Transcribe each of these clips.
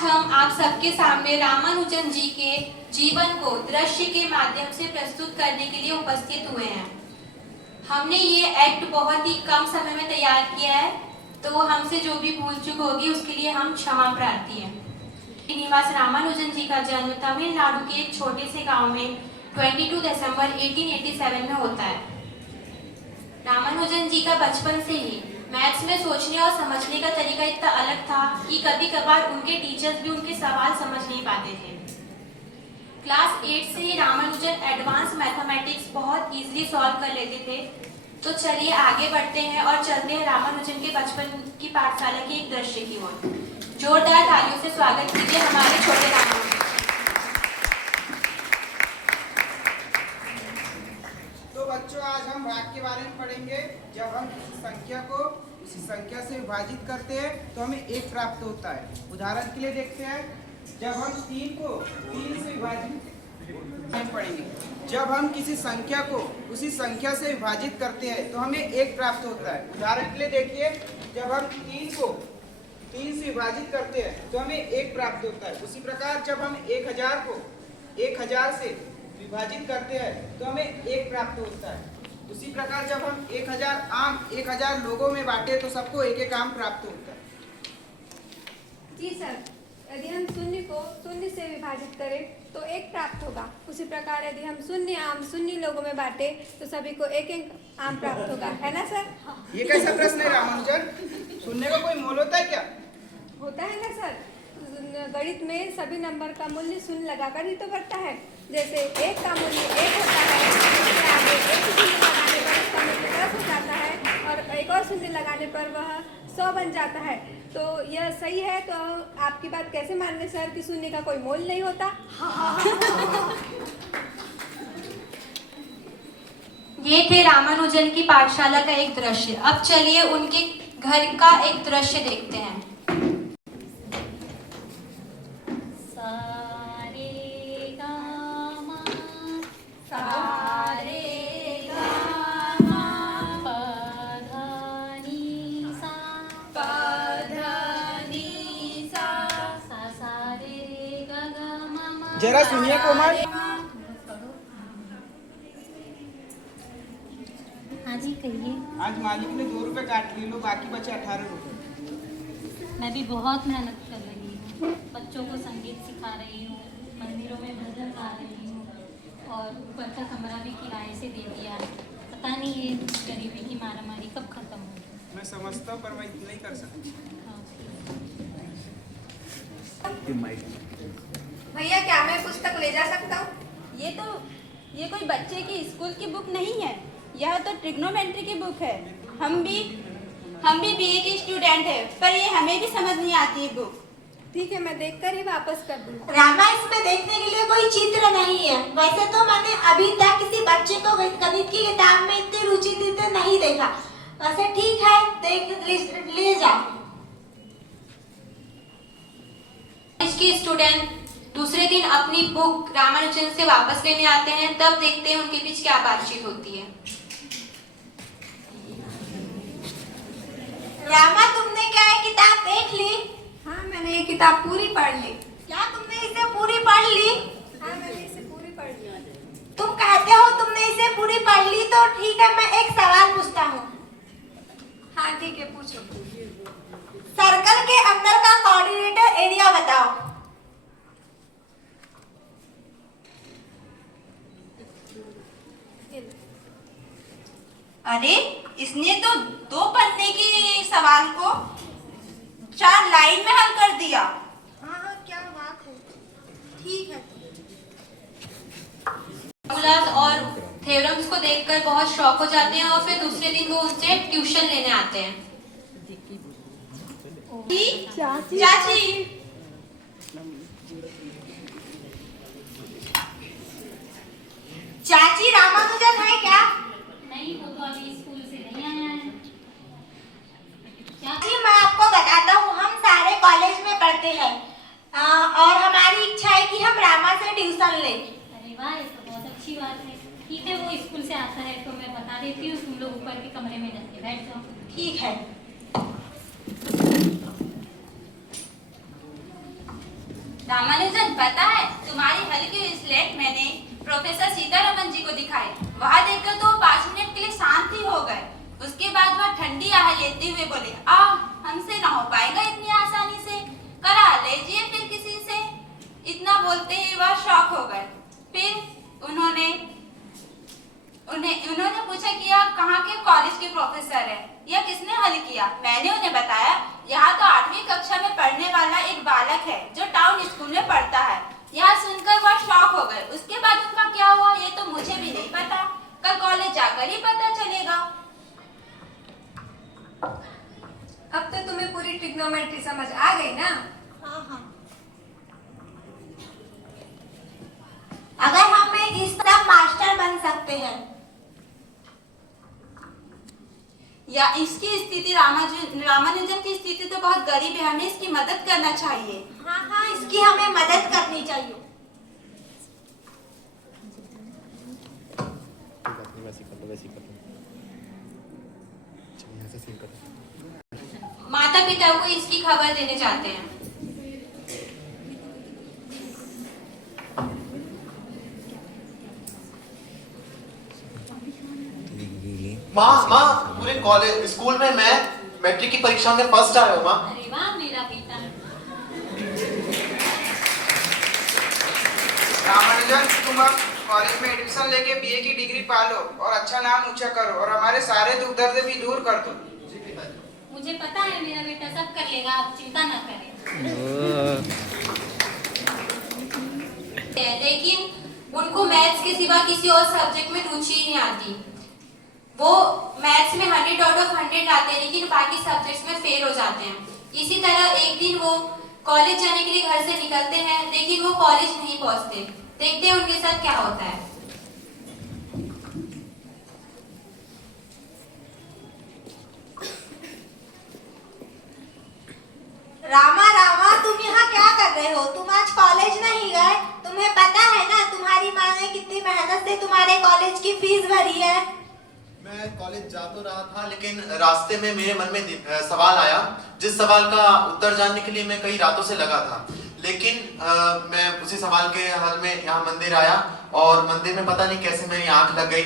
हम आप सबके सामने रामानुजन जी के जीवन को दृश्य के माध्यम से प्रस्तुत करने के लिए उपस्थित हुए हैं। हमने ये एक्ट बहुत ही कम समय में तैयार किया है, तो हमसे जो भी भूल चूक होगी उसके लिए हम क्षमा प्रार्थी हैं। श्रीनिवास रामानुजन जी का जन्म तमिलनाडु के एक छोटे से गांव में 22 दिसंबर 1887 में होता है। रामानुजन जी का बचपन से ही मैथ्स में सोचने और समझने का तरीका इतना अलग था कि कभी कभार उनके टीचर्स भी उनके सवाल समझ नहीं पाते थे। क्लास 8 से ही रामानुजन एडवांस मैथमेटिक्स बहुत इजीली सॉल्व कर लेते थे। तो चलिए आगे बढ़ते हैं और चलते हैं रामानुजन के बचपन की पाठशाला के एक दृश्य की ओर। जोरदार तालियों से स्वागत कीजिए हमारे छोटे रामानुजन। तो बच्चों, आज हम भाग के बारे में पढ़ेंगे। जब हम किसी संख्या को उसी संख्या से विभाजित करते हैं तो हमें 1 प्राप्त होता है। उदाहरण के लिए देखते हैं, जब हम 3 को 3 से विभाजित पढ़ेंगे। जब हम किसी संख्या को उसी संख्या से विभाजित करते हैं तो हमें 1 प्राप्त होता है। उदाहरण के लिए देखिए, जब हम 3 को 3 से विभाजित करते हैं तो हमें 1 प्राप्त होता है। उसी प्रकार जब हम 1000 को 1000 से विभाजित करते हैं तो हमें 1 प्राप्त होता है। उसी प्रकार जब हम 1000 लोगों में बांटे तो सबको 1 आम प्राप्त होता है। जी सर, यदि हम शून्य को शून्य से विभाजित करें तो 1 प्राप्त होगा। उसी प्रकार यदि हम शून्य लोगों में बांटे तो सभी को 1 आम प्राप्त होगा, है ना सर? ये कैसा प्रश्न है रामानुजन? शून्य का कोई मोल होता है क्या? होता है ना सर। गणित में सभी नंबर का मूल्य शून्य लगाकर ही तो बढ़ता है। जैसे 1 का मूल्य 1 होता है, उसके आगे 1 शून्य लगाने पर उसका मूल्य 10 हो जाता है और एक और शून्य लगाने पर वह 100 बन जाता है। तो यह सही है। तो आपकी बात कैसे मान लें सर कि शून्य का कोई मोल नहीं होता? ये थे रामानुजन की पाठशाला का एक दृश्य। अब चलिए उनके घर का एक दृश्य देखते हैं। जरा सुनिए कोमल। हाँ जी कहिए। आज मालिक ने 2 रुपए काट लिए, लो बाकी बचे 18 रुपए। मैं भी बहुत मेहनत कर रही हूँ। बच्चों को संगीत सिखा रही हूँ, मंदिरों में भजन गा रही हूँ और ऊपर का कमरा भी किराए से दे दिया है। पता नहीं ये गरीबी की मारामारी कब खत्म होगी। मैं समझता हूँ पर मैं इतना ही कर सकती। भैया, क्या मैं पुस्तक ले जा सकता हूँ? ये कोई बच्चे की स्कूल की बुक नहीं है, यह तो ट्रिग्नोमेट्री की बुक है। हम भी बीए के स्टूडेंट हैं, पर ये हमें भी समझ नहीं आती है बुक। ठीक है, मैं देखकर ही वापस कर दूँगा। रामा, इसमें देखने के लिए कोई चित्र नहीं है। वैसे तो मैंने अभी तक किसी बच्चे को गणित की किताब में इतनी रुचि देते नहीं देखा। वैसे ठीक है, देख ले जाओ। इसके स्टूडेंट दूसरे दिन अपनी बुक रामानुजन से वापस लेने आते हैं। तब देखते हैं उनके बीच क्या बातचीत होती है। रामा, तुमने क्या ये किताब देख ली? हाँ, मैंने ये किताब पूरी पढ़ ली। क्या तुमने इसे पूरी पढ़ ली? हाँ, मैंने इसे पूरी पढ़ ली। तुम कहते हो तुमने इसे पूरी पढ़ ली, तो ठीक है, मैं एक सवाल पूछता हूँ। हाँ ठीक है, पूछो। सर्कल के अंदर का कोऑर्डिनेटर एरिया बताओ। अरे, इसने तो 2 पन्ने की सवाल को 4 लाइन में हल कर दिया। हाँ, क्या बात है। ठीक है। फॉर्मूलाज और थ्योरम्स को देखकर बहुत शौक हो जाते हैं और फिर दूसरे दिन वो उनसे ट्यूशन लेने आते हैं। चाची, चाची, रामानुजन है क्या? नहीं, वो तो अभी स्कूल से नहीं आया है। जी, मैं आपको बताता हूँ, हम सारे कॉलेज में पढ़ते हैं और हमारी इच्छा है कि हम रामा से ट्यूशन लें। अरे वाह, ये तो बहुत अच्छी बात है। ठीक है, वो स्कूल से आता है तो मैं बता देती हूँ, तुम लोग ऊपर के कमरे में जाके बैठ जाओ। ठीक है। रामानुजन, पता है तुम्हारी हल्की स्लेट मैंने प्रोफेसर सीतारमन जी को दिखाई। वहाँ देखकर तो 5 मिनट के लिए शांत ही हो गए। उसके बाद वह ठंडी आह लेते हुए बोले, हमसे ना हो पाएगा इतनी आसानी से, करा लीजिए फिर किसी से। इतना बोलते ही वह शॉक हो गए। फिर उन्होंने पूछा कि आप कहाँ के कॉलेज के प्रोफेसर है, यह किसने हल किया? मैंने उन्हें बताया, यहाँ तो 8वीं कक्षा में पढ़ने वाला एक बालक है जो टाउन स्कूल में पढ़ता है। यह सुनकर वह शॉक हो गए। उसके बाद उनका क्या हुआ ये तो मुझे भी नहीं पता, कल कॉलेज जाकर ही पता चलेगा। अब तो तुम्हें पूरी ट्रिग्नोमेट्री समझ आ गई ना? हाँ। अगर हम इस तरह मास्टर बन सकते हैं। या इसकी स्थिति रामानुजन की स्थिति तो बहुत गरीब है, हमें इसकी मदद करना चाहिए। हाँ, इसकी हमें मदद करनी चाहिए। माता पिता को इसकी खबर देने जाते हैं। माँ पूरे कॉलेज स्कूल में मैं मैट्रिक की परीक्षा में फर्स्ट आया हूँ माँ। अरे वाह मेरा बेटा। रामानुजन, तुम अब कॉलेज में एडमिशन लेके बीए की डिग्री पा लो और अच्छा नाम ऊंचा करो और हमारे सारे दुख दर्द भी दूर कर दो। मुझे पता है मेरा बेटा सब कर लेगा, आप चिंता ना करें। लेकिन उनको मैथ्स के सिवा किसी और सब्जेक्ट में रुचि ही नहीं आती। वो मैथ्स में 100 आउट ऑफ 100 लाते हैं लेकिन बाकी सब्जेक्ट्स में फेल हो जाते हैं। इसी तरह एक दिन वो कॉलेज जाने के लिए घर से निकलते हैं लेकिन वो कॉलेज नहीं पहुंचते। देखते हैं उनके साथ क्या होता है। रामा, तुम यहाँ क्या कर रहे हो? तुम आज कॉलेज नहीं गए? तुम्हें पता है ना तुम्हारी माँ ने कितनी मेहनत से तुम्हारे कॉलेज की फीस भरी है। मैं कॉलेज जा तो रहा था लेकिन रास्ते में मेरे मन में सवाल आया, जिस सवाल का उत्तर जानने के लिए मैं कई रातों से लगा था। लेकिन मैं उसी सवाल के हल में यहाँ मंदिर आया और मंदिर में पता नहीं कैसे मेरी आंख लग गई,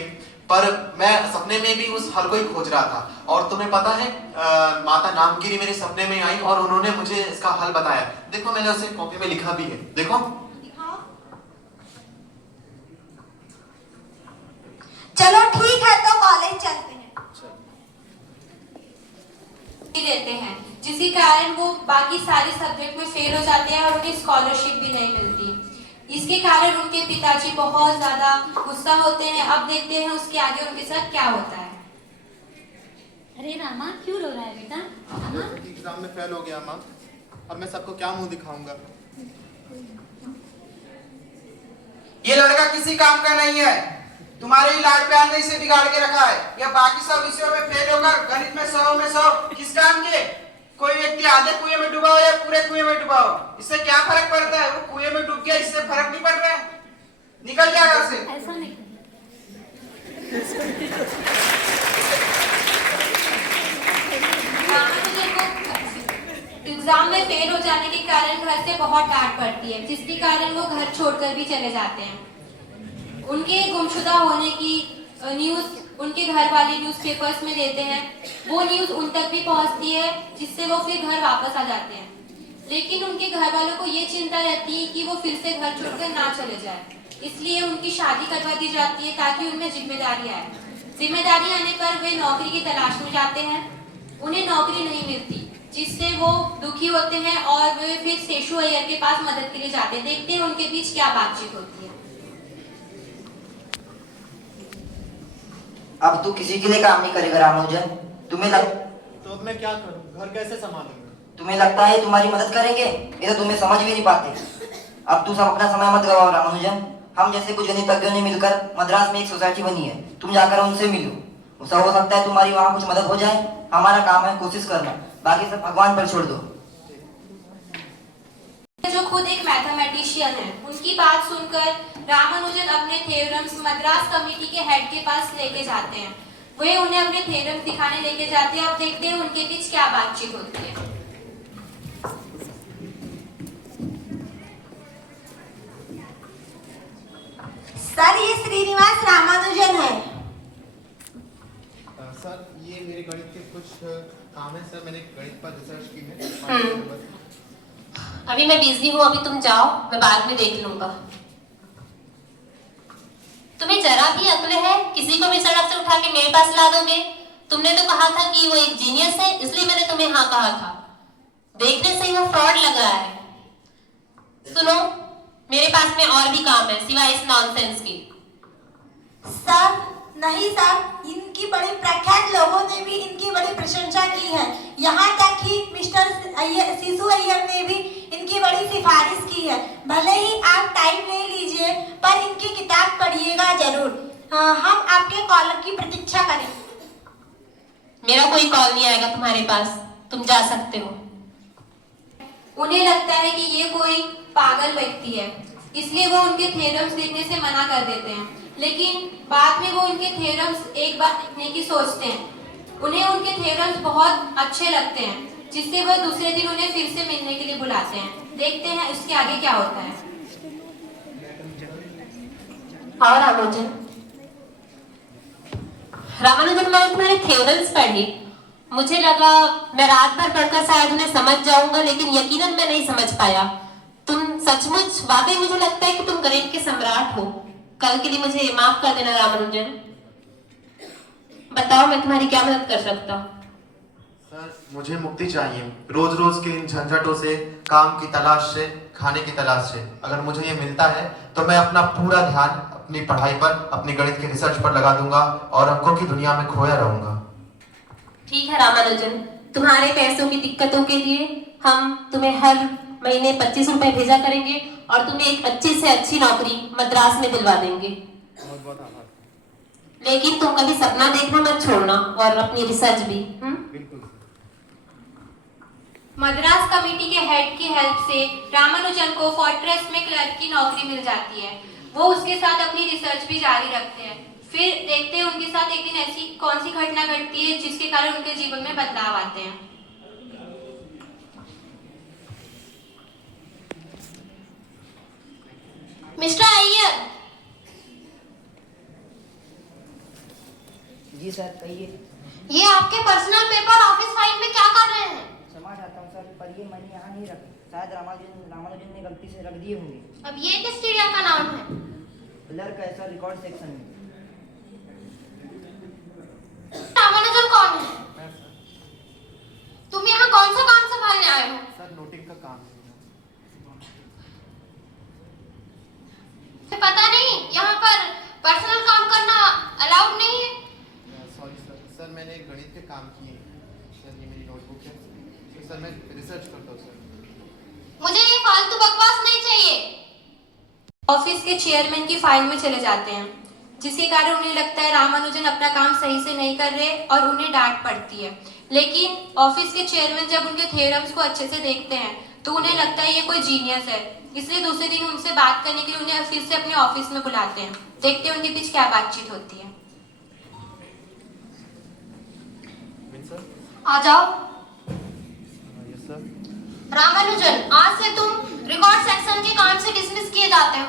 पर मैं सपने में भी उस हल को ही खोज रहा था। और तुम्हें पता है माता नामगिरी मेरे सपने में आई और उन्होंने मुझे इसका हल बताया। देखो मैंने उसे कॉपी में लिखा भी है, देखो। चलो ठीक है तो कॉलेज चलते हैं। देते हैं जिसके कारण वो बाकी सारे सब्जेक्ट में फेल हो जाते हैं और उन्हें स्कॉलरशिप भी नहीं मिलती। इसके कारण उनके पिताजी बहुत ज्यादा गुस्सा होते हैं। अब देखते हैं उसके आगे उनके साथ क्या होता है। अरे रामा क्यों रो रहा है बेटा? रामा एग्जाम में फेल हो गया माँ, अब मैं सबको क्या मुंह दिखाऊंगा। ये लड़का किसी काम का नहीं है, तुम्हारे ही लाड प्यार ने इसे बिगाड़ के रखा है। या बाकी सब विषयों में फेल होकर गणित में 100 में 100 किस काम के? कोई व्यक्ति आधे कुएं में डूबा हो या पूरे कुएं में डूबा हो, इससे क्या फर्क पड़ता है? वो कुएं में डूब गया, इससे फर्क नहीं पड़ रहा है। निकल जा घर से। ऐसा नहीं एग्जाम में फेल हो जाने के कारण घर से बहुत डांट पड़ती है, जिसके कारण वो घर छोड़कर भी चले जाते हैं। उनके गुमशुदा होने की न्यूज़ उनके घर वाले न्यूज़पेपर्स में देते हैं। वो न्यूज़ उन तक भी पहुंचती है जिससे वो फिर घर वापस आ जाते हैं। लेकिन उनके घर वालों को ये चिंता रहती है कि वो फिर से घर छोड़कर ना चले जाए, इसलिए उनकी शादी करवा दी जाती है ताकि उनमें जिम्मेदारी आए। जिम्मेदारी आने पर वे नौकरी की तलाश में जाते हैं। उन्हें नौकरी नहीं मिलती जिससे वो दुखी होते हैं और वे फिर शेषु अय्यर के पास मदद के लिए जाते हैं। देखते हैं उनके बीच क्या बातचीत होती है। अब तू किसी के लिए काम नहीं करेगा रामानुजन। तो अब मैं क्या करूं? घर कैसे संभालूंगा? तुम्हें लगता है तुम्हारी मदद करेंगे? ये तो तुम्हें समझ भी नहीं पाते। अब तू सब अपना समय मत गवाओ रामानुजन। हम जैसे कुछ गणितज्ञों ने मिलकर मद्रास में एक सोसाइटी बनी है, तुम जाकर उनसे मिलो। ऐसा हो सकता है तुम्हारी वहाँ कुछ मदद हो जाए। हमारा काम है कोशिश करना, बाकी सब भगवान पर छोड़ दो। जो खुद एक मैथमेटिशियन है, उनकी बात सुनकर रामानुजन अपने थ्योरम्स मद्रास कमेटी के हेड के पास लेके जाते हैं। वे उन्हें अपने थ्योरम्स दिखाने लेके जाते हैं। अब देखते हैं उनके बीच क्या बातचीत होती है। सर ये श्रीनिवास रामानुजन है। सर ये मेरे गणित के कुछ काम है सर, मैंने गणित पर रिसर्च की है। अभी मैं बिजी हूँ, अभी तुम जाओ, मैं बाद में देख लूंगा। तुम्हें जरा भी अक्ल है? किसी को भी सड़क से उठा के मेरे पास ला दोगे? तुमने तो कहा था कि वो एक जीनियस है, इसलिए मैंने तुम्हें हाँ कहा था। देखने से ही वो फ्रॉड लग रहा है। सुनो, मेरे पास में और भी काम है सिवाय इस नॉनसेंस के। सर नहीं सर, इनकी बड़ी प्रख्यात लोगों ने भी इनकी बड़ी प्रशंसा की है। यहाँ तक कि मिस्टर शिशु अय्यर ने भी इनकी बड़ी सिफारिश की है। भले ही आप टाइम ले लीजिए पर इनकी किताब पढ़िएगा जरूर। हम आपके कॉल की प्रतीक्षा करेंगे। मेरा कोई कॉल नहीं आएगा तुम्हारे पास, तुम जा सकते हो। उन्हें लगता है कि ये कोई पागल व्यक्ति है, इसलिए वो उनके थ्योरम्स लिखने से मना कर देते हैं। लेकिन बाद में वो उनके थ्योरम्स एक बार लिखने की सोचते हैं। उन्हें उनके थ्योरम्स बहुत अच्छे लगते हैं, जिससे वह दूसरे दिन उन्हें फिर से मिलने के लिए बुलाते हैं। देखते हैं इसके आगे क्या होता है। और रामानुजन, मैंने तुम्हारे थ्योरम्स पढ़े, मुझे लगा मैं रात भर पढ़कर शायद उन्हें समझ जाऊंगा, लेकिन यकीनन मैं नहीं समझ पाया। तुम सचमुच वाकई मुझे लगता है कि तुम गणित के सम्राट हो। कल के लिए मुझे माफ कर देना रामानुजन। बताओ मैं तुम्हारी क्या मदद कर सकता हूँ? सर मुझे मुक्ति चाहिए, रोज रोज के इन झंझटों से, काम की तलाश से, खाने की तलाश से। अगर मुझे ये मिलता है तो मैं अपना पूरा ध्यान अपनी पढ़ाई पर, अपनी गणित की रिसर्च पर लगा दूंगा और अंकों की दुनिया में खोया रहूंगा। ठीक है रामानुजन, तुम्हारे पैसों की दिक्कतों के लिए हम तुम्हें हर महीने 25 रुपए भेजा करेंगे और तुम्हें एक अच्छी से अच्छी नौकरी मद्रास में दिलवा देंगे। बहुत बहुत आभार। लेकिन तुम कभी सपना देखना मत छोड़ना और अपनी रिसर्च भी। बिल्कुल। मद्रास कमेटी के हेड की हेल्प से रामानुजन को फोर्ट्रेस में क्लर्क की नौकरी मिल जाती है। वो उसके साथ अपनी रिसर्च भी जारी रखते हैं। फिर देखते हैं उनके साथ एक दिन ऐसी कौन सी घटना घटती है जिसके कारण उनके जीवन में बदलाव आते हैं। मिस्टर अय्यर। जी सर कहिए। ये आपके पर्सनल पेपर ऑफिस फाइल में क्या कर रहे हैं? क्षमा चाहता हूँ सर, पर ये मैंने यहाँ नहीं रखे, शायद रामानुजन ने गलती से रख दिए होंगे। अब ये किस चिड़िया का नाम है? क्लर्क है सर, रिकॉर्ड सेक्शन में। रामानुजन कौन है? तुम यहाँ कौन सा काम संभालने आए हो? सर नोटिंग का काम है। पता नहीं यहाँ पर पर्सनल काम करना अलाउड नहीं है। सॉरी सर, सर मैंने गणित के काम किए। सर ये मेरी नोटबुक है। तो सर मैं रिसर्च करता हूँ सर। मुझे ये फालतू बकवास नहीं चाहिए। ऑफिस के चेयरमैन की फाइल में चले जाते हैं, जिसके कारण उन्हें लगता है रामानुजन अपना काम सही से नहीं कर रहे और उन्हें डांट पड़ती है। लेकिन ऑफिस के चेयरमैन जब उनके थ्योरम्स को अच्छे से देखते हैं तो उन्हें लगता है ये कोई जीनियस है, इसलिए दूसरे दिन उनसे बात करने के लिए उन्हें फिर से अपने ऑफिस में बुलाते हैं। देखते हैं उनके बीच क्या बातचीत होती है। आ जाओ। Yes sir. रामानुजन, आज से तुम रिकॉर्ड सेक्शन के काम से डिसमिस किए जाते हो।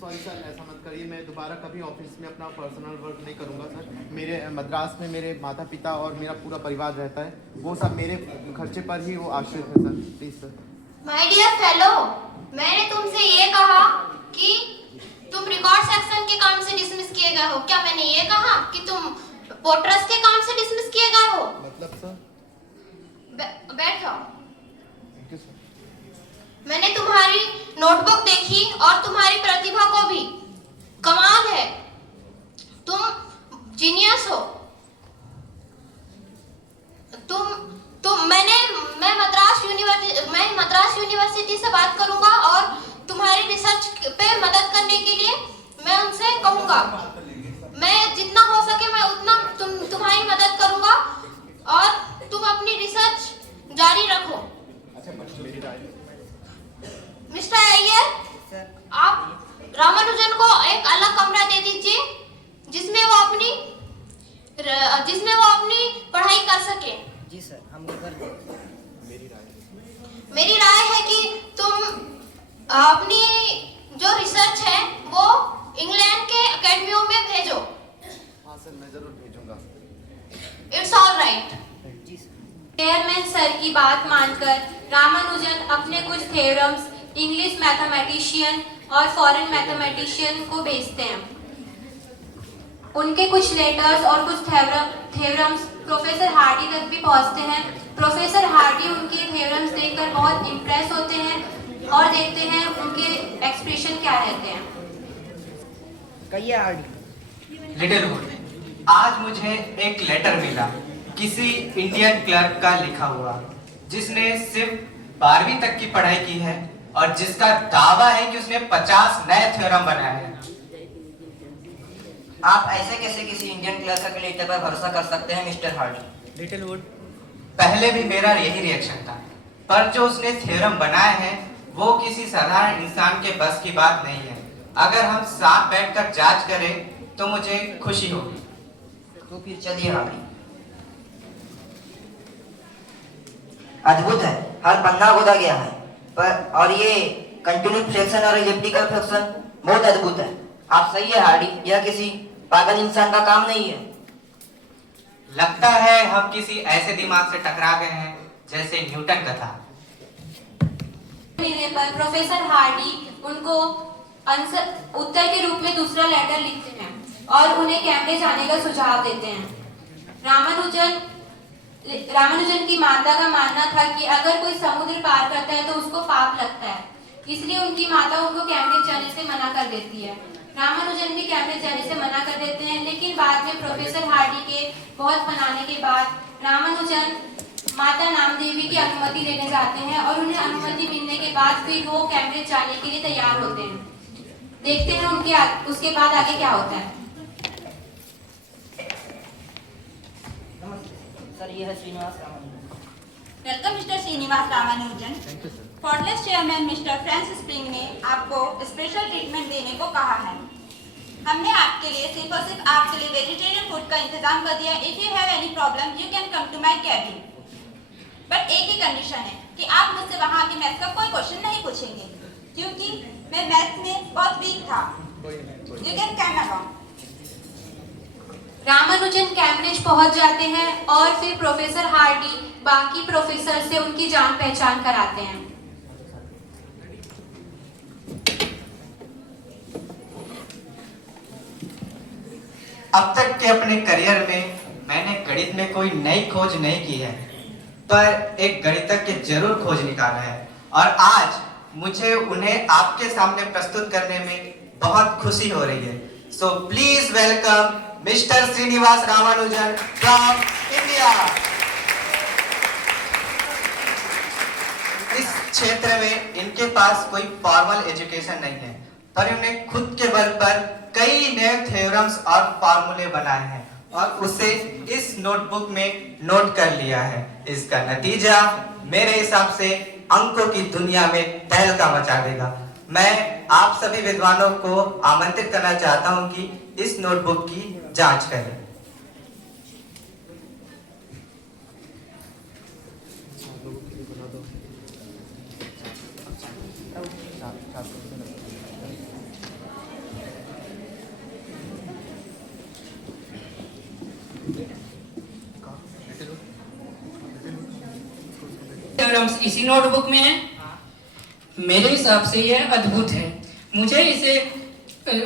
सॉरी सर, ऐसा मत करिए। मैं दोबारा कभी ऑफिस में अपना पर्सनल वर्क नहीं करूंगा सर। मेरे मद्रास में मेरे माता पिता और मेरा पूरा परिवार रहता है, वो सब मेरे खर्चे पर ही वो आश्रित है sir. Please sir. My dear fellow, मैंने तुमसे ये कहा कि तुम रिकॉर्ड सेक्शन के काम से डिसमिस किए गए हो। क्या मैंने ये कहा कि तुम पोर्ट्रेस के काम से डिसमिस किए गए हो? मतलब सर? बैठ जाओ। Thank you sir. मैंने तुम्हारी नोटबुक देखी और तुम्हारी प्रतिभा को भी। कमाल है, तुम जीनियस हो। मैं मद्रास यूनिवर्सिटी से बात करूंगा और तुम्हारी रिसर्च पे मदद करने के लिए मैं उनसे कहूंगा। मैं जितना हो सके मैं उतना तुम्हारी मदद करूंगा और तुम अपनी रिसर्च जारी रखो। मिस्टर अय्यर, आप रामानुजन को एक अलग कमरा दे दीजिए जिसमें वो अपनी पढ़ाई कर सके। जी सर, हम ये कर देंगे। मेरी राय है कि तुम अपनी जो रिसर्च है वो इंग्लैंड के चेयरमैन सर की बात मानकर रामानुजन अपने कुछ थ्योरम्स इंग्लिश मैथमेटिशियन और फॉरेन मैथमेटिशियन को भेजते हैं। उनके कुछ लेटर्स और कुछ थ्योरम्स प्रोफेसर हार्डी तक भी पहुंचते हैं। प्रोफेसर हार्डी उनके थ्योरम्स देखकर बहुत इम्प्रेस होते हैं और देखते हैं उनके एक्सप्रेशन क्या रहते हैं। कहिए हार्डी। लिटिल वुड, आज मुझे एक लेटर मिला किसी इंडियन क्लर्क का लिखा हुआ, जिसने सिर्फ 12वीं तक की पढ़ाई की है और जिसका दावा है कि उसने 50 नए थ्योरम बनाए हैं। आप ऐसे कैसे किसी इंडियन क्लर्क के लेटर पर भरोसा कर सकते हैं मिस्टर हार्डी? लिटिल वुड, पहले भी मेरा यही रिएक्शन था, पर जो उसने थ्योरम बनाए हैं वो किसी साधारण इंसान के बस की बात नहीं है। अगर हम साथ बैठकर जांच करें तो मुझे खुशी होगी। तो फिर चलिए हार्डी। अद्भुत है, हर पन्ना खोदा गया है, पर और ये कंटिन्यू फ्रैक्शन और एलिप्टिकल फ्रैक्शन बहुत अद्भुत है। आप सही है हार्डी, यह किसी पागल इंसान का काम नहीं है। लगता है हम किसी ऐसे दिमाग से टकरा गए हैं जैसे न्यूटन का था। मिलने पर प्रोफेसर हार्डी उनको उत्तर के रूप में दूसरा लेटर लिखते हैं और उन्हें कैम्ब्रिज जाने का सुझाव देते हैं। रामानुजन की माता का मानना था कि अगर कोई समुद्र पार करता है तो उसको पाप लगता है, इसलिए उनकी माता उनको कैम्ब्रिज जाने से मना कर देती है। रामानुजन भी कैम्ब्रिज जाने से मना कर देते हैं, लेकिन बाद में प्रोफेसर हार्डी के बहुत मनाने के बाद रामानुजन माता नामदेवी की अनुमति लेने जाते हैं और उन्हें अनुमति मिलने के बाद फिर वो कैम्ब्रिज जाने के लिए तैयार होते हैं। देखते हैं उसके बाद आगे क्या होता है। सर, ये है श्रीनिवास रामानुजन। Welcome mister Srinivasa Ramanujan. फॉर्डलेस चेयरमैन मिस्टर फ्रांसिस स्प्रिंग ने आपको स्पेशल ट्रीटमेंट देने को कहा है। हमने आपके लिए सिर्फ और सिर्फ आपके लिए वेजिटेरियन फूड का इंतजाम कर दिया है। If you have any problem you can come to my cabin, but एक ही कंडीशन है कि आप मुझसे वहाँ के मैथ्स का कोई क्वेश्चन नहीं पूछेंगे, क्योंकि मैं मैथ्स में बहुत वीक था। You can come along. Ramanujan Cambridge पहुंच जाते हैं और फिर प्रोफेसर हार्डी बाकी प्रोफेसर से उनकी जान पहचान कराते हैं। अब तक के अपने करियर में मैंने गणित में कोई नई खोज नहीं की है, पर एक गणितज्ञ जरूर खोज निकाला है और आज मुझे उन्हें आपके सामने प्रस्तुत करने में बहुत खुशी हो रही है। So please welcome mister Srinivasa Ramanujan from India. इस क्षेत्र में इनके पास कोई फॉर्मल एजुकेशन नहीं है, पर उन्हें खुद के बल पर कई नए थ्योरम्स और फार्मूले बनाए हैं और उसे इस नोटबुक में नोट कर लिया है। इसका नतीजा मेरे हिसाब से अंकों की दुनिया में तहलका मचा देगा। मैं आप सभी विद्वानों को आमंत्रित करना चाहता हूं कि इस नोटबुक की जांच करें। थ्योरम्स इसी नोटबुक में है। मेरे हिसाब से यह अद्भुत है।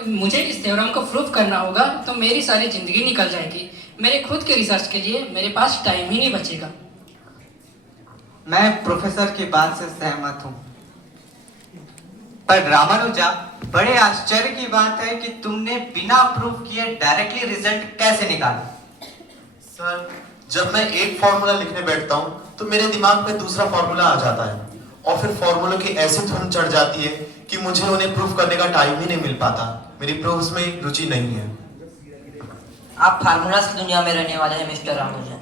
मुझे इस थ्योरम को प्रूफ करना होगा तो मेरी सारी जिंदगी निकल जाएगी। मेरे खुद के रिसर्च के लिए मेरे पास टाइम ही नहीं बचेगा। मैं प्रोफेसर की बात से सहमत हूँ, पर रामानुजा, बड़े आश्चर्य की बात है कि तुमने बिना प्रूफ किए डायरेक्टली रिजल्ट कैसे निकाला? सर, जब मैं एक फॉर्मूला लिखने बैठता हूँ तो मेरे दिमाग में दूसरा फॉर्मूला आ जाता है और फिर फॉर्मूलों की ऐसी धुन चढ़ जाती है कि मुझे उन्हें प्रूफ करने का टाइम ही नहीं मिल पाता। मेरी प्रूफ्स में रुचि नहीं है। आप फार्मूलास की दुनिया में रहने वाले हैं मिस्टर रामानुजन।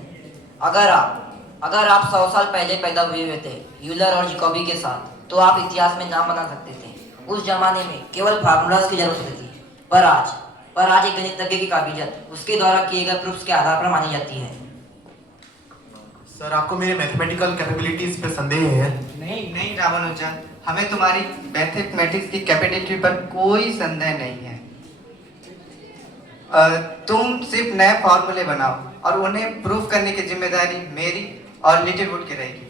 अगर आप 100 साल पहले पैदा हुए थे यूलर और जैकोबी के साथ, तो आप इतिहास में नाम बना सकते थे। उस जमाने में केवल फार्मूलास की जरूरत होती थी, पर आज एक गणितज्ञ की काबिलियत उसके द्वारा किए गए प्रूफ्स के आधार पर मानी जाती है। सर, आपको मेरे मैथमेटिकल कैपेबिलिटीज पे संदेह है? नहीं रामानुजन, हमें तुम्हारी मैथमेटिक्स की कैपेबिलिटी पर कोई संदेह नहीं है। तुम सिर्फ नए फॉर्मूले बनाओ और उन्हें प्रूफ करने की जिम्मेदारी मेरी और लिटिलवुड की रहेगी।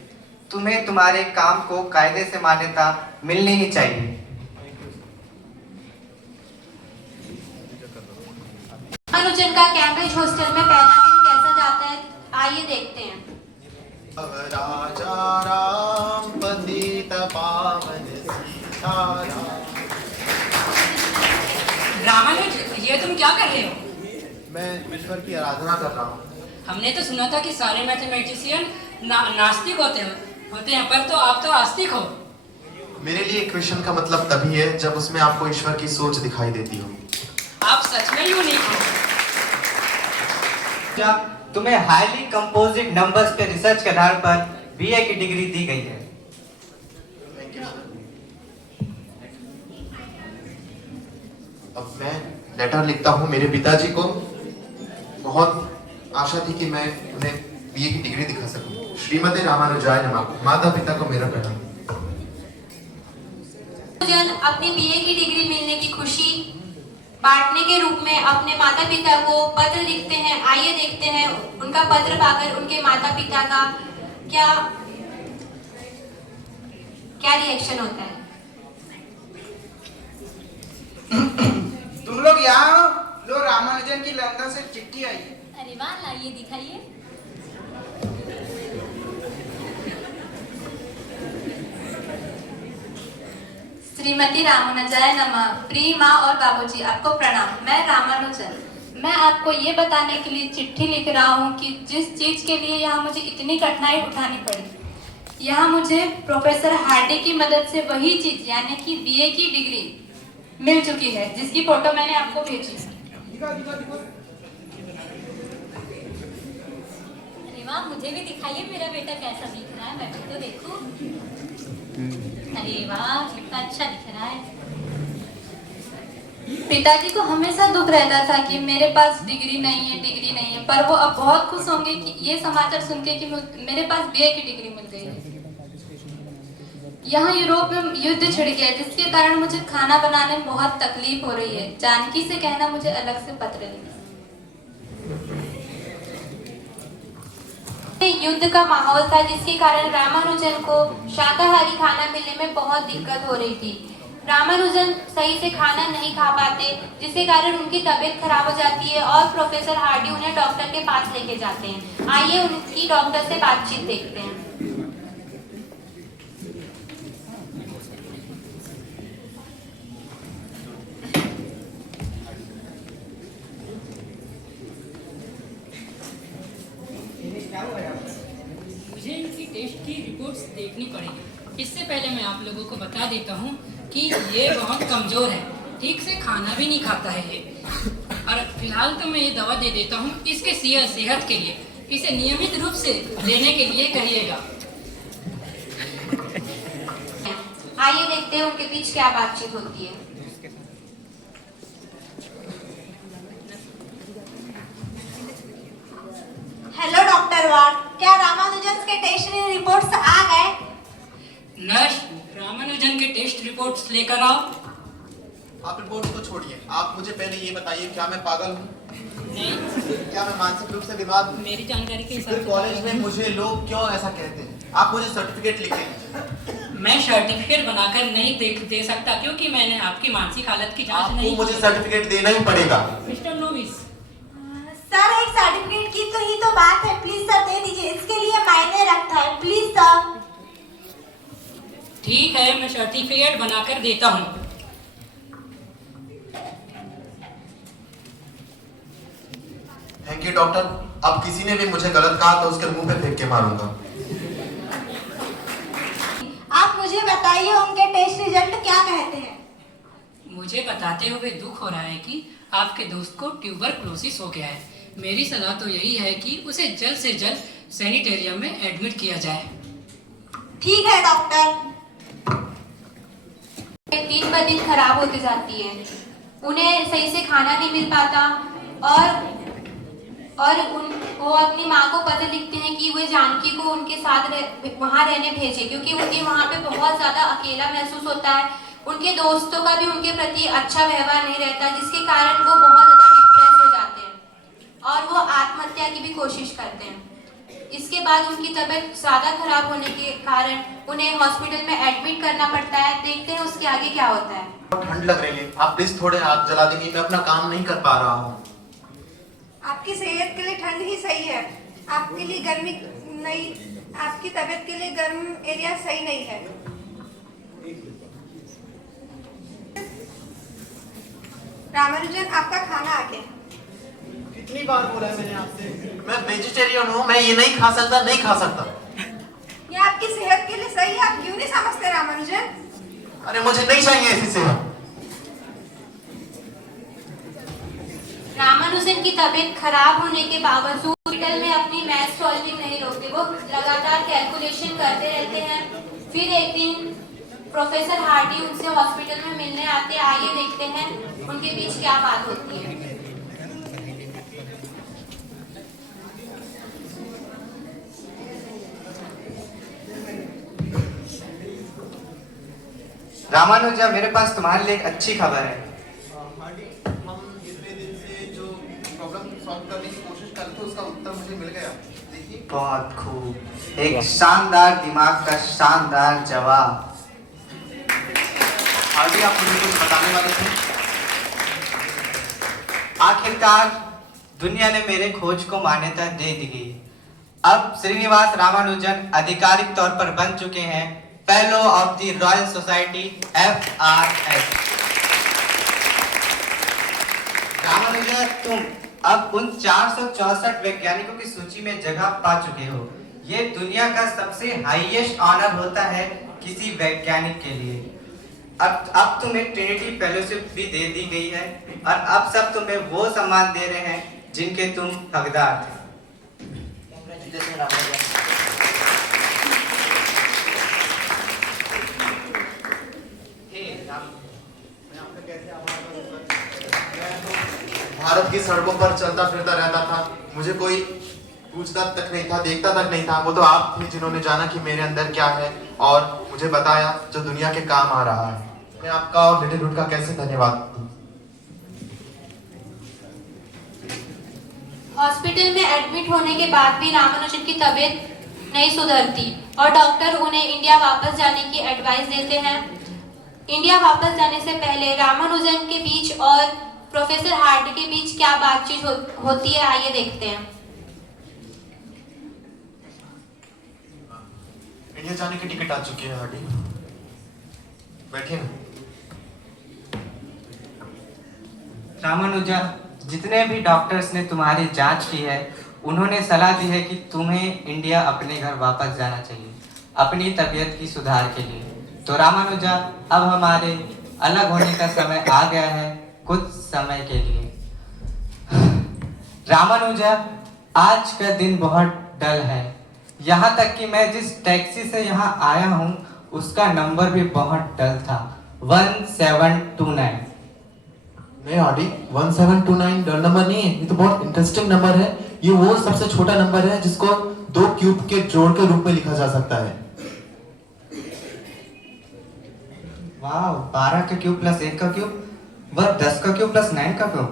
तुम्हें तुम्हारे काम को कायदे से मान्यता मिलनी ही चाहिए। रामानुजन का कैम्ब्रिज हॉस्टल में पहला दिन कैसा जाता है, आइए देखते हैं। राजा राम पतित पावन सीताराम। रामानुज, ये तुम क्या कर रहे हो? मैं ईश्वर की आराधना कर रहा हूँ। हमने तो सुना था कि सारे मैथमेटिशियन नास्तिक होते हैं, पर तो आप तो आस्तिक हो। मेरे लिए इक्वेशन का मतलब तभी है जब उसमें आपको ईश्वर की सोच दिखाई देती हो। आप सच में यूनिक हो। क्या तुम्हें हाईली कंपोजिट नंबर्स पे रिसर्च के आधार पर बीए की डिग्री दी गई है। अब मैं लेटर लिखता हूँ मेरे पिताजी को। बहुत आशा थी कि मैं उन्हें बीए की डिग्री दिखा सकूं। श्रीमती रामानुजाय नमः। माता पिता को मेरा प्रणाम। रामानुजन अपनी बीए की डिग्री मिलने की खुशी बांटने के रूप में अपने माता पिता को पत्र लिखते हैं। आइए देखते हैं उनका पत्र पाकर उनके माता पिता का क्या रिएक्शन होता है। तुम लोग यहाँ हो? लो, रामानुजन की लंदन से चिट्ठी आई है। अरे वाह, लाइए दिखाइए। श्रीमती रामानुजाय नमः। प्रिय माँ और बाबूजी, आपको प्रणाम। मैं रामानुजन। मैं आपको ये बताने के लिए चिट्ठी लिख रहा हूँ कि जिस चीज के लिए यहाँ मुझे इतनी कठिनाई उठानी पड़ी, यहाँ मुझे प्रोफेसर हार्डी की मदद से वही चीज यानी कि बीए की डिग्री मिल चुकी है, जिसकी फोटो मैंने आपको भेजी है। अरे वाह, मुझे भी दिखाइए मेरा बेटा कैसा दिख रहा है, मैं भी तो देखूं। अरे वाह, कितना अच्छा दिख रहा है। पिताजी को हमेशा दुख रहता था कि मेरे पास डिग्री नहीं है, पर वो अब बहुत खुश होंगे कि ये समाचार सुन के कि मेरे पास बीए की डिग्री मिल गई है। यहाँ यूरोप में युद्ध छिड़ गया, जिसके कारण मुझे खाना बनाने में बहुत तकलीफ हो रही है। जानकी से कहना मुझे अलग से पत्र लिखे। युद्ध का माहौल था, जिसके कारण रामानुजन को शाकाहारी खाना मिलने में बहुत दिक्कत हो रही थी। रामानुजन सही से खाना नहीं खा पाते, जिसके कारण उनकी तबीयत खराब हो जाती है और प्रोफेसर हार्डी उन्हें डॉक्टर के पास लेके जाते हैं। आइए उनकी डॉक्टर से बातचीत देखते हैं। मुझे इनकी टेस्ट की रिपोर्ट्स देखनी पड़ेगी। इससे पहले मैं आप लोगों को बता देता हूँ कि ये बहुत कमज़ोर है, ठीक से खाना भी नहीं खाता है ये। और फिलहाल तो मैं ये दवा दे देता हूँ इसके सेहत के लिए। इसे नियमित रूप से लेने के लिए कहिएगा। आइए देखते हैं उनके बीच क्या बातचीत होती है। हेलो डॉक्टर वार्ड, क्या रामानुजन के टेस्ट रिपोर्ट्स आ गए? नर्स, रामानुजन के टेस्ट रिपोर्ट्स लेकर आओ। आप रिपोर्ट्स को छोड़िए, आप मुझे पहले ये बताइए, क्या मैं पागल हूँ? नहीं, क्या मैं मानसिक रूप से बीमार हूँ? मेरी जानकारी के हिसाब फिर से कॉलेज में मुझे लोग क्यों ऐसा कहते हैं? आप मुझे सर्टिफिकेट लिख दीजिए। मैं सर्टिफिकेट बनाकर नहीं दे सकता, क्योंकि मैंने आपकी मानसिक हालत की जांच नहीं आपको मुझे सर्टिफिकेट देना ही पड़ेगा। मिस्टर नोविस, सर, एक सर्टिफिकेट की तो ही तो बात है, प्लीज सर दे दीजिए, इसके लिए मायने रखता है, प्लीज सर। ठीक है, मैं सर्टिफिकेट बनाकर देता हूँ। Thank you doctor. अब किसी ने भी मुझे गलत कहा तो उसके मुंह पे फेंक के मारूंगा। आप मुझे बताइए उनके टेस्ट रिजल्ट क्या कहते हैं? मुझे बताते हुए दुख हो रहा है कि आपके दोस्त को ट्यूबरक्लोसिस हो गया है। मेरी सलाह तो यही है कि उसे जल्द से जल्द सैनिटेरियम में एडमिट किया जाए। ठीक है डॉक्टर। दिन ब दिन खराब होती जाती है, उन्हें सही से खाना नहीं मिल पाता और वो अपनी माँ को पत्र लिखते हैं कि वो जानकी को उनके साथ वहाँ रहने भेजे, क्योंकि उन्हें वहाँ पे बहुत ज़्यादा अकेला महसूस होता है। उनके दोस्तों का भी उनके प्रति अच्छा व्यवहार नहीं रहता, जिसके कारण वो बहुत ज़्यादा डिप्रेस हो जाते हैं और वो आत्महत्या की भी कोशिश करते हैं। इसके बाद उनकी तबीयत ज़्यादा खराब होने के कारण उन्हें हॉस्पिटल में एडमिट करना पड़ता है। देखते हैं उसके आगे क्या होता है। ठंड लग रही है, आप प्लीज थोड़े हाथ जला देंगे, मैं अपना काम नहीं कर पा रहा हूँ। आपकी सेहत के लिए ठंड ही सही है, आपके लिए गर्मी नहीं, आपकी तबीयत के लिए गर्म एरिया सही नहीं है। रामानुजन, आपका खाना आ गया। कितनी बार बोला है मैंने आपसे, मैं वेजिटेरियन हूँ, मैं ये नहीं खा सकता, नहीं खा सकता। ये आपकी सेहत के लिए सही है, आप क्यों नहीं समझते रामानुजन? अरे मुझे नहीं चाहिए ऐसी सेवा। रामानुजन की तबीयत खराब होने के बावजूद हॉस्पिटल में अपनी मैथ सॉल्विंग नहीं रोकते, वो लगातार कैलकुलेशन करते रहते हैं। फिर एक दिन प्रोफेसर हार्डी उनसे हॉस्पिटल में मिलने आते। आइए देखते हैं उनके बीच क्या बात होती है। रामानुजा, मेरे पास तुम्हारे लिए एक अच्छी खबर है। हार्डी, हम इतने दिन से जो प्रॉब्लम सॉल्व करने की कोशिश कर रहे थे उसका उत्तर मुझे मिल गया। देखिए, बहुत खूब, एक शानदार दिमाग का शानदार जवाब। हार्डी, आप मुझे कुछ बताने वाले थे? आखिरकार दुनिया ने मेरे खोज को मान्यता दे दी। अब श्रीनिवास रामानुजन आधिकारिक तौर पर बन चुके हैं fellow of the royal society FRS। Ramanujan, तुम अब उन 464 वैज्ञानिकों की सूची में जगह पा चुके हो। ये दुनिया का सबसे हाईएस्ट ऑनर होता है किसी वैज्ञानिक के लिए। अब तुम्हें ट्रिनिटी फेलोशिप भी दे दी गई है और अब सब तुम्हें वो सम्मान दे रहे हैं जिनके तुम हकदार थे। भारत की सड़कों पर चलता फिरता रहता था, मुझे कोई पूछता तक नहीं था, देखता तक नहीं था। वो तो आप थे जिन्होंने जाना कि मेरे अंदर क्या है और मुझे बताया जो दुनिया के काम आ रहा है। मैं आपका और लिटिलहुड का कैसे धन्यवाद दूं? हॉस्पिटल में एडमिट होने के बाद भी रामानुजन की तबीयत नहीं सुधरती और डॉक्टर उन्हें इंडिया वापस जाने की एडवाइस देते हैं। इंडिया वापस जाने से पहले रामानुजन के बीच और प्रोफेसर हार्डी के बीच क्या बातचीत होती है, आइए देखते हैं। इंडिया जाने की टिकट आ चुकी है हार्डी, बैठिए ना। रामानुजा, जितने भी डॉक्टर्स ने तुम्हारी जांच की है उन्होंने सलाह दी है कि तुम्हें इंडिया अपने घर वापस जाना चाहिए अपनी तबीयत की सुधार के लिए। तो रामानुजा, अब हमारे अलग होने का समय आ गया है कुछ समय के लिए। रामानुजा, आज का दिन बहुत डल है, यहाँ तक कि मैं जिस टैक्सी से यहाँ आया हूँ उसका नंबर भी बहुत डल था, 1729। नहीं हार्डी, 1729 डल नंबर नहीं है, ये तो बहुत इंटरेस्टिंग नंबर है। ये वो सबसे छोटा नंबर है जिसको 2 क्यूब के जोड़ के रूप में लिखा जा सकता है। वाह, 12 का क्यूब प्लस 1 का क्यूब, वह 10 का क्यूब प्लस 9 का क्यूब।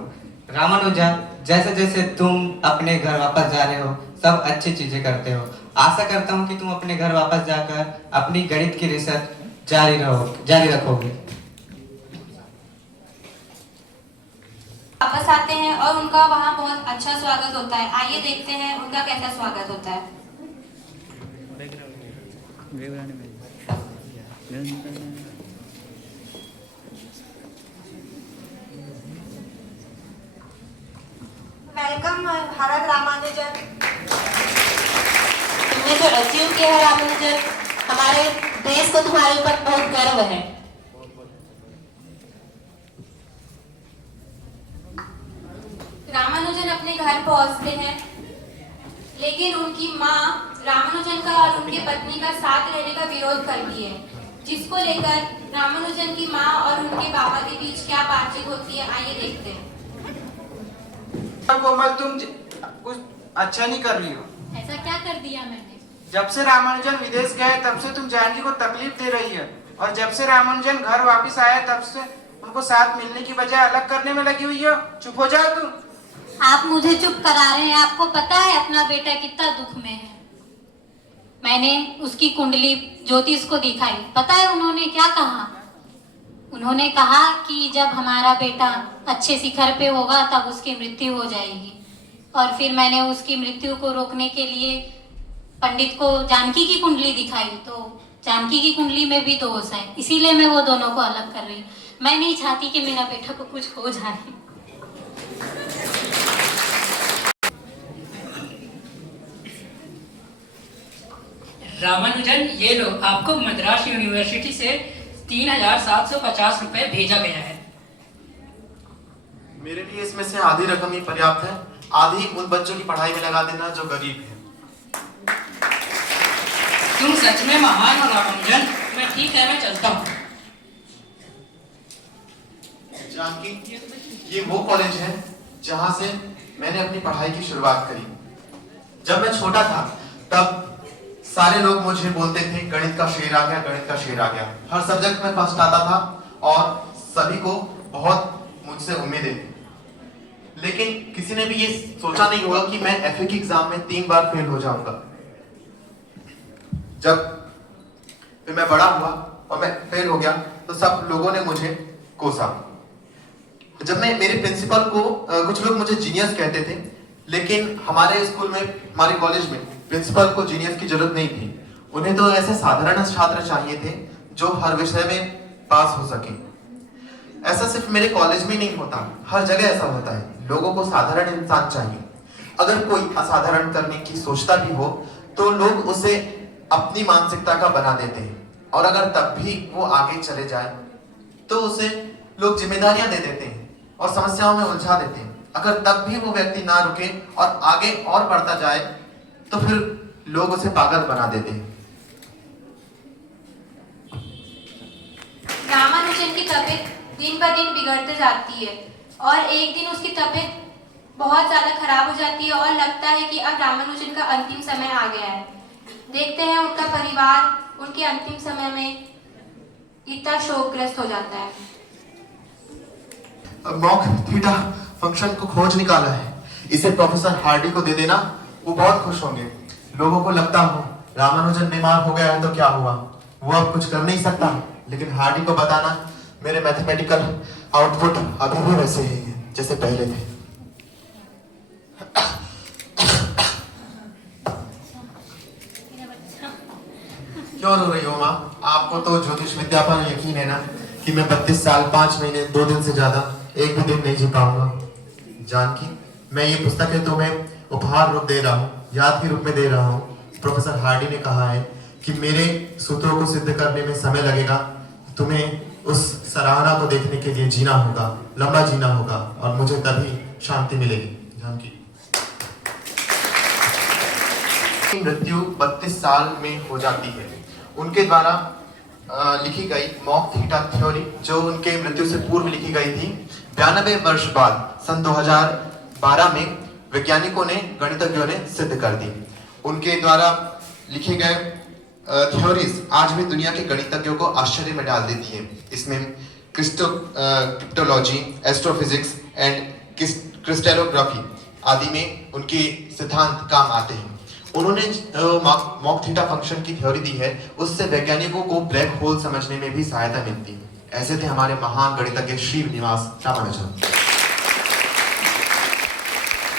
रामानुजा, जैसे जैसे तुम अपने घर वापस जा रहे हो सब अच्छी चीजें करते हो। आशा करता हूँ कि तुम अपने घर वापस जाकर अपनी गणित की रिसर्च जारी रखोगे। वापस आते हैं और उनका वहाँ बहुत अच्छा स्वागत होता है। आइए देखते हैं उनका कैसा स्वागत होता है। वेलकम भारत रामानुजन। तुमने जो अचीव किया है रामानुजन, हमारे देश को तुम्हारे ऊपर बहुत गर्व है। रामानुजन अपने घर पहुंचते हैं, लेकिन उनकी माँ रामानुजन का और उनकी पत्नी का साथ रहने का विरोध करती है, जिसको लेकर रामानुजन की माँ और उनके बाबा के बीच क्या बातचीत होती है, आइए देखते हैं। कोमल, तुम कुछ अच्छा नहीं कर रही हो। ऐसा क्या कर दिया मैंने? जब से रामानुजन विदेश गए तब से तुम जानकी को तकलीफ दे रही है, और जब से रामानुजन घर वापस आए तब से उनको साथ मिलने की बजाय अलग करने में लगी हुई हो। चुप हो जाओ तुम। आप मुझे चुप करा रहे हैं, आपको पता है अपना बेटा कितना दुख में है। मैंने उसकी कुंडली ज्योतिष को दिखाई। पता है उन्होंने क्या कहा? उन्होंने कहा कि जब हमारा बेटा अच्छे शिखर पे होगा तब उसकी मृत्यु हो जाएगी। और फिर मैंने उसकी मृत्यु को रोकने के लिए पंडित को जानकी की कुंडली दिखाई, तो जानकी की कुंडली में भी दोष है, इसीलिए मैं वो दोनों को अलग कर रही हूँ। मैं नहीं चाहती कि मेरा बेटा को कुछ हो जाए। रामानुजन, ये लो, आपको मद्रास यूनिवर्सिटी से 3,750 रुपए भेजा गया है। मेरे लिए इसमें से आधी रकम ही पर्याप्त है, आधी उन बच्चों की पढ़ाई में लगा देना जो गरीब है। तुम सच में महान हो रामानुजन। मैं ठीक है, मैं चलता हूँ। जानकी, ये वो कॉलेज है जहाँ से मैंने अपनी पढ़ाई की शुरुआत करी। जब मैं छोटा था तब सारे लोग मुझे बोलते थे गणित का शेर आ गया, गणित का शेर आ गया। हर सब्जेक्ट में फर्स्ट आता था और सभी को बहुत मुझसे उम्मीदें थी। लेकिन किसी ने भी ये सोचा नहीं होगा कि मैं एफए के एग्जाम में 3 बार फेल हो जाऊंगा। जब फिर मैं बड़ा हुआ और मैं फेल हो गया तो सब लोगों ने मुझे कोसा। जब मैं मेरे प्रिंसिपल को कुछ लोग मुझे जीनियस कहते थे, लेकिन हमारे स्कूल में, हमारे कॉलेज में प्रिंसिपल को जीनियस की जरूरत नहीं थी। उन्हें तो ऐसे साधारण छात्र चाहिए थे जो हर विषय में पास हो सके। ऐसा सिर्फ मेरे कॉलेज में नहीं होता, हर जगह ऐसा होता है। लोगों को साधारण इंसान चाहिए। अगर कोई असाधारण करने की सोचता भी हो तो लोग उसे अपनी मानसिकता का बना देते हैं, और अगर तब भी वो आगे चले जाए तो उसे लोग जिम्मेदारियां दे देते हैं और समस्याओं में उलझा देते हैं। अगर तब भी वो व्यक्ति ना रुके और आगे और बढ़ता जाए तो फिर लोग उसे पागल बना देते हैं। रामानुजन की तबीयत दिन ब दिन बिगड़ते जाती है और एक दिन उसकी तबीयत बहुत ज्यादा खराब हो जाती है और लगता है कि अब रामानुजन का अंतिम समय आ गया है। देखते हैं उनका परिवार उनके अंतिम समय में इतना शोकग्रस्त हो जाता है। मॉक थीटा फंक्शन को खोज निकाला है, इसे प्रोफेसर हार्डी को दे देना, वो बहुत खुश होंगे। लोगों को लगता हो रामानुजन बीमार हो गया है तो क्या हुआ, वो अब कुछ कर नहीं सकता, लेकिन हार्डी को बताना मेरे मैथमेटिकल आउटपुट अभी भी वैसे ही है जैसे पहले थे। क्यों रो रही हो माँ? आपको तो ज्योतिष विद्या पर यकीन है ना कि मैं 32 साल 5 महीने 2 दिन से ज्यादा एक भी दिन नहीं जी पाऊंगा। जानकी, मैं ये पुस्तकें तुम्हें उपहार रूप दे रहा हूँ, याद के रूप में दे रहा हूँ। प्रोफेसर हार्डी ने कहा है कि मेरे सूत्रों को सिद्ध करने में समय लगेगा। तुम्हें उस सराहना को देखने के लिए जीना होगा, लंबा जीना होगा, और मुझे तभी शांति मिलेगी। जानकी, मृत्यु 32 साल में हो जाती है। उनके द्वारा लिखी गई मॉक थीटा थ्योरी, जो उनके मृत्यु से पूर्व लिखी गई थी, 92 वर्ष बाद सन 2012 में वैज्ञानिकों ने, गणितज्ञों ने सिद्ध कर दी। उनके द्वारा लिखे गए थ्योरीज आज भी दुनिया के गणितज्ञों को आश्चर्य में डाल देती है। इसमें क्रिप्टोलॉजी, एस्ट्रोफिजिक्स एंड क्रिस्टलोग्राफी आदि में उनके सिद्धांत काम आते हैं। उन्होंने मॉक थीटा फंक्शन की थ्योरी दी है, उससे वैज्ञानिकों को ब्लैक होल समझने में भी सहायता मिलती है। ऐसे थे हमारे महान गणितज्ञ श्रीनिवास रामानुजन।